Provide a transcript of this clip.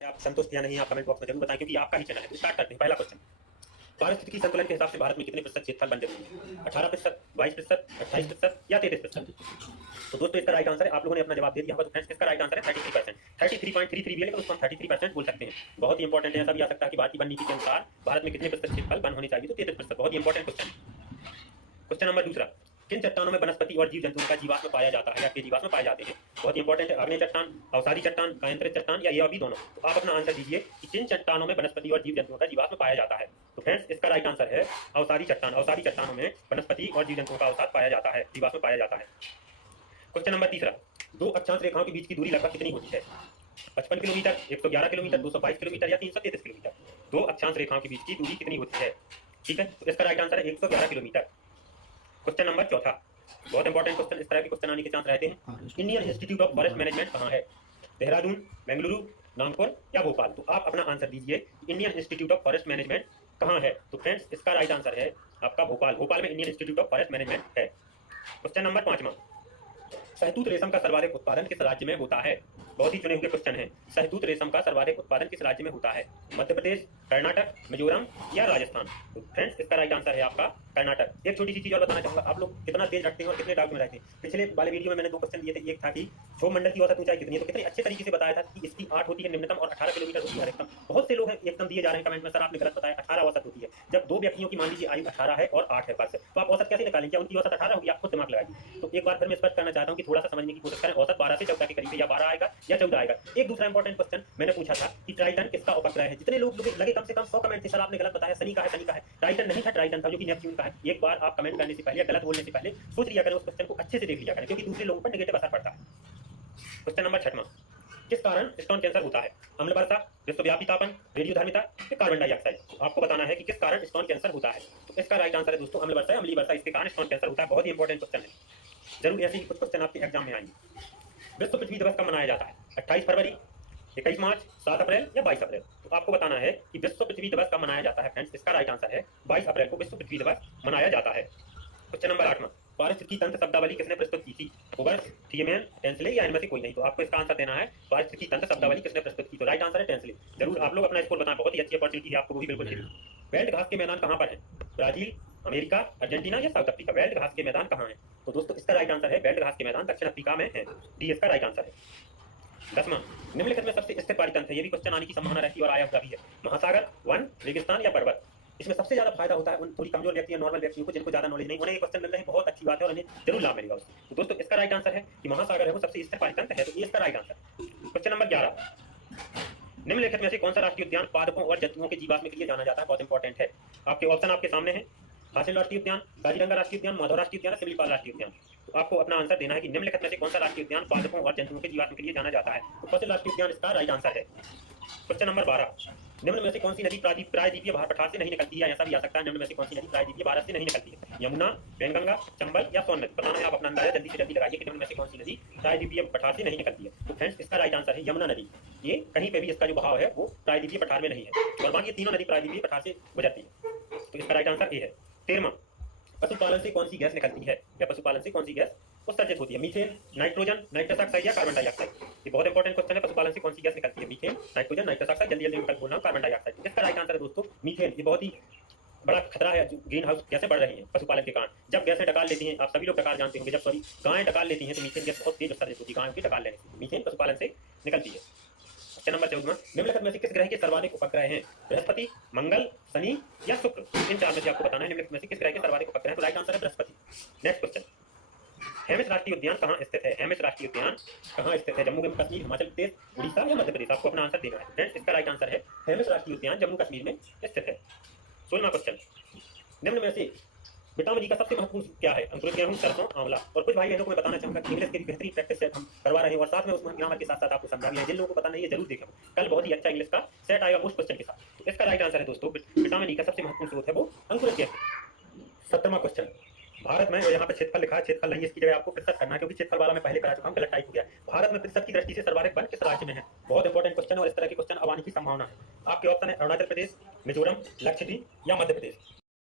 आप संतुष्ट या नहीं, आप कमेंट बॉक्स में जरूर बताएं, क्योंकि आपका ही चैनल है। स्टार्ट करते हैं। पहला क्वेश्चन, पारिस्थितिकी संतुलन के हिसाब से भारत में कितने प्रतिशत क्षेत्रफल वन जमीन है? 18%, 22%, 28% या 33%? तो दोस्तों इसका राइट आंसर है, आप लोगों ने अपना जवाब दे दिया होगा। तो फ्रेंड्स इसका राइट आंसर है 33%। 33.33 भी है, लेकिन उसको हम 33% बोल सकते हैं। बहुत ही इंपॉर्टेंट है। ऐसा भी आ सकता है कि भारतीय वन नीति के अनुसार भारत में कितने प्रतिशत क्षेत्रफल वन होनी चाहिए? तो 33%। बहुत ही इंपॉर्टेंट क्वेश्चन। क्वेश्चन नंबर दूसरा, किन चट्टानों में वनस्पति और जीव जंतुओं का जीवाश्म पाया जाता है या के जीवाश्म पाए जाते हैं? बहुत इंपॉर्टेंट है। आग्नेय चट्टान, अवसादी चट्टान, कायांतरित चट्टान या ये अभी दोनों? तो आप अपना आंसर दीजिए कि किन चट्टानों में वनस्पति और जीव जंतुओं का जीवाश्म पाया जाता है। तो फ्रेंड्स इसका राइट आंसर है अवसादी चट्टान। अवसादी चट्टानों में वनस्पति और जीव जंतुओं का अवसाद पाया जाता है, जीवाश्म पाया जाता है। क्वेश्चन नंबर तीसरा, दो अक्षांश रेखाओं के बीच की दूरी लगभग कितनी होती है? 55 किलोमीटर, 111 किलोमीटर, 222 किलोमीटर या 333 किलोमीटर? दो अक्षांश रेखाओं के बीच की दूरी कितनी होती है? ठीक है, तो इसका राइट आंसर है 111 किलोमीटर। क्वेश्चन नंबर चौथा, बहुत इंपॉर्टेंट क्वेश्चन, इस तरह के क्वेश्चन आने के चांस रहते हैं। Indian institute of forest management कहाँ है? देहरादून, बेंगलुरु, नागपुर या भोपाल? तो आप अपना आंसर दीजिए, Indian institute of forest management कहाँ है? तो फ्रेंड्स इसका राइट आंसर है आपका भोपाल। भोपाल में Indian institute of forest management है। क्वेश्चन नंबर पांचवा, शहतूत रेशम का सर्वाधिक उत्पादन किस राज्य में होता है? बहुत ही चुने हुए क्वेश्चन है। शहतूत रेशम का सर्वाधिक उत्पादन किस राज्य में होता है? मध्य प्रदेश, कर्नाटक, मिजोरम या राजस्थान? तो फ्रेंड्स इसका राइट आंसर है आपका कर्नाटक। एक छोटी सी चीज और बताना चाहूंगा, आप लोग कितना तेज रखते हैं और कितने डाउट में रहते हैं। पिछले वाले वीडियो में मैंने दो क्वेश्चन दिए थे। एक था कि क्षोभ मंडल की औसत ऊंचाई कितनी है, तो कितने अच्छे तरीके से बताया था कि इसकी 8 होती है निम्नतम और 18 किलोमीटर होती है अधिकतम। बहुत से लोग हैं एकदम दिए जा रहे हैं कमेंट में, सर आपने गलत बताया, 18 औसत होती है। जब दो व्यक्तियों की मान लीजिए आयु 18 है और 8 है बस, तो आप औसत कैसे निकालें? क्या उनकी औसत 18 होगी? आप खुद दिमाग लगाइए। तो एक बार फिर मैं स्पष्ट करना चाहता हूँ कि थोड़ा सा समझने की कोशिश करें। औसत 12 से 14 के करीब है, या 12 आएगा या 14 आएगा। एक दूसरा इंपॉर्टेंट क्वेश्चन मैंने पूछा था कि ट्राइटन किसका उपग्रह है? जितने लोग लगे कम से कम 100 कमेंट थे, सर आपने गलत बताया, शनि का है, शनि का है। ट्राइटन नहीं था, ट्राइटन था जो कि नेपच्यून का है। एक बार आप कमेंट करने से पहले, गलत बोलने से पहले सोच लिया करें, उस क्वेश्चन को अच्छे से देख लिया करें, क्योंकि दूसरे लोगों पर नेगेटिव असर पड़ता है। क्वेश्चन नंबर 6, किस कारण स्तन कैंसर होता है? अम्ल वर्षा, विश्वव्यापी तापन, रेडियोधर्मिता या कार्बन डाइऑक्साइड? तो आपको बताना है कि किस कारण स्तन कैंसर होता है। तो इसका राइट आंसर है दोस्तों अम्ल वर्षा, अम्लीय वर्षा, इसके कारण स्तन कैंसर होता है। बहुत ही इंपॉर्टेंट क्वेश्चन है, जरूर ऐसे ही कुछ क्वेश्चन आपके एग्जाम में आएंगे। विश्व पृथ्वी दिवस कब मनाया जाता है? 28 फरवरी, 21 मार्च, 7 अप्रैल या 22 अप्रैल? तो आपको बताना है कि विश्व पृथ्वी दिवस कब मनाया जाता है। फ्रेंड्स इसका राइट आंसर है 22 अप्रैल को विश्व पृथ्वी दिवस मनाया जाता है। क्वेश्चन नंबर 8, पारिस्थितिकी तंत्र शब्दावली किसने प्रस्तुत की थी? ओबर्स, थियमेन, टेंसले या इनमें से कोई नहीं? तो आपको इसका आंसर देना है पारिस्थितिकी तंत्र शब्दावली किसने प्रस्तुत की? तो राइट आंसर है टेंसले। जरूर आप लोग अपना स्कोर बताएं, बहुत ही अच्छी अपॉर्चुनिटी है आपको, वो भी बिल्कुल जरूर। बेल्ट घास के मैदान कहाँ पर है? ब्राजील, अमेरिका, अर्जेंटीना या साउथ अफ्रीका? बेल्ट घास के मैदान कहाँ है? तो दोस्तों इसका राइट आंसर है बेल्ट घास के मैदान दक्षिण अफ्रीका में है। डी इसका राइट आंसर है। 10वां, निम्नलिखित में सबसे स्थिर पारितंत्र है? ये भी क्वेश्चन आने की संभावना रहती है और आया हुआ भी है। महासागर, वन, रेगिस्तान या पर्वत? इसमें सबसे ज्यादा फायदा होता है उन थोड़ी कमजोर व्यक्तियों, नॉर्मल व्यक्तियों को, जिनको ज्यादा नॉलेज नहीं, उन्हें ये क्वेश्चन मिल रहे हैं, बहुत अच्छी बात है और उन्हें जरूर लाभ मिलेगा उससे। तो दोस्तों इसका राइट आंसर है कि महासागर है वो सबसे स्थिर पारितंत्र है, तो ये इसका राइट आंसर। क्वेश्चन नंबर 11, निम्नलिखित में से कौन सा राष्ट्रीय उद्यान पादपों और जंतुओं के जीवाश्म के लिए जाना जाता है? बहुत इंपॉर्टेंट है। आपके ऑप्शन आपके सामने है, हासिल राष्ट्रीय उद्यान, काजीरंगा राष्ट्रीय उद्यान, माधव राष्ट्रीय उद्यान, सिमलीपाल राष्ट्रीय उद्यान? तो आपको अपना आंसर देना है कि निम्नलिखित में से कौन सा राष्ट्रीय उद्यान पादपों और जंतुओं के जीवाश्म के लिए जाना जाता है? तो हासिल राष्ट्रीय उद्यान इसका राइट आंसर है। क्वेश्चन नंबर 12, निम्न में से कौन सी नदी प्रायद्वीपीय भारत पठार से नहीं निकलती है? ऐसा भी आ सकता है, निम्न में से कौन सी नदी प्रायद्वीपीय भारत से नहीं निकलती है? यमुना, वेंगंगा, चंबल या सोन नदी? बताना है, आप अपना अंदाजा जल्दी से जल्दी लगाइए कि निम्न में से कौन सी नदी प्रायद्वीपीय पठार से नहीं निकलती है। तो फ्रेंड्स इसका राइट आंसर है यमुना नदी। ये कहीं पे भी इसका जो बहाव है वो प्रायद्वीपीय पठार में नहीं है, और बाकी तीनों नदी प्रायद्वीपीय पठार से गुजरती है। तो इसका राइट आंसर ए है। 13वां, पशुपालन से कौन सी गैस निकलती है या पशुपालन से कौन सी गैस उत्सर्जित होती है? मीथेन, नाइट्रोजन, नाइट्रस ऑक्साइड या कार्बन डाइऑक्साइड? ये बहुत इंपॉर्टेंट क्वेश्चन है। पशुपालन से कौन सी गैस निकलती है? मीथेन, नाइट्रोजन, नाइट्रस ऑक्साइड, जल्दी जल्दी बोल रहा हूं, कार्बन डाइऑक्साइड। इसका राइट आंसर है दोस्तों मीथेन। ये बहुत ही बड़ा खतरा है, जो ग्रीन हाउस गैसें बढ़ रही हैं पशुपालन के कारण। जब गैसें डकार लेती हैं, आप सभी लोग डकार जानते होंगे, जब सॉरी गायें डकार लेती हैं तो मीथेन गैस बहुत तेज उत्सर्जित होती है गायों की डकार लेने से। मीथेन पशुपालन से निकलती है। क्वेश्चन नंबर 14, निम्नलिखित में से किस ग्रह के सर्वाधिक उपग्रह हैं? बृहस्पति, मंगल, शनि या शुक्र? इन चार में से आपको बताना है निम्नलिखित में से किस ग्रह के सर्वाधिक उपग्रह हैं। तो राइट आंसर है बृहस्पति। नेक्स्ट क्वेश्चन, हेमिस राष्ट्रीय उद्यान कहाँ स्थित है? हेमिस राष्ट्रीय उद्यान कहाँ स्थित है? जम्मू कश्मीर, हिमाचल प्रदेश, उड़ीसा या मध्य प्रदेश? आपको अपना आंसर देना है। फ्रेंड्स इसका राइट आंसर है हेमिस राष्ट्रीय उद्यान जम्मू कश्मीर में स्थित है। 16वां क्वेश्चन, निम्न में से विटामिन डी का सबसे महत्वपूर्ण क्या है? अंकुरित गेहूं, सरसों, आंवला? और कुछ भाई बहनों को मैं बताना चाहूंगा कि इंग्लिश की बेहतरीन प्रैक्टिस सेट हम करवा रहे हैं और साथ में उसमें ग्रामर के साथ साथ आपको समझा भी है। जिन लोगों को पता नहीं है जरूर देखें, कल बहुत ही अच्छा इंग्लिश का सेट आएगा उस क्वेश्चन के साथ। तो इसका राइट आंसर है दोस्तों विटामिन डी का सबसे महत्वपूर्ण स्रोत है वो अंकुरित गेहूं। 17वां क्वेश्चन, भारत में, और यहाँ पे क्षेत्रफल लिखा है, क्षेत्रफल नहीं, इसकी जगह आपको प्रतिशत करना है, क्योंकि क्षेत्रफल वाला मैं पहले करा चुका हूँ, गलत टाइप हो गया। भारत में प्रतिशत की दृष्टि से सर्वाधिक वन किस राज्य में है? बहुत इंपॉर्टेंट क्वेश्चन है और इस तरह के क्वेश्चन अब आने की संभावना है। आपके ऑप्शन है अरुणाचल प्रदेश, मिजोरम, लक्षद्वीप या मध्य प्रदेश?